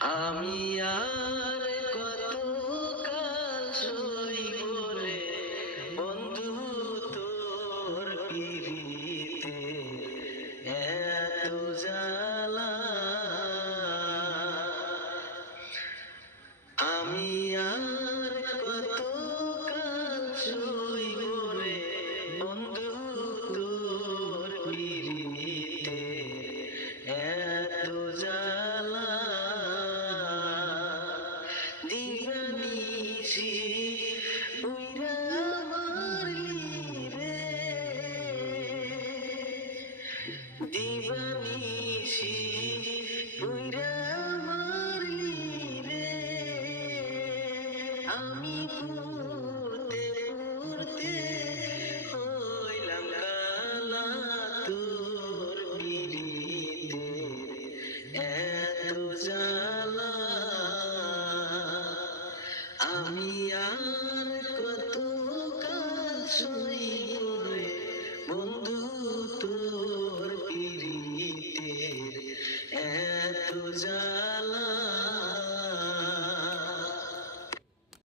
আমি আর কত কাল সইব রে বন্ধু তোর পিরিতে এত জ্বালা। আমি আর কত কাল সইব রে বন্ধু তোর পিরিতে এত জ্বালা। দিবানিশি উইরা মারলি রে, দিবানিশি উইরা মারলি রে। আমি পড়তে পড়তে হইলাম কালা তোর পিরিতে এত জ্বালা। আমি আর কত কাল সইব রে বন্ধু তোর পিরিতে এত জ্বালা।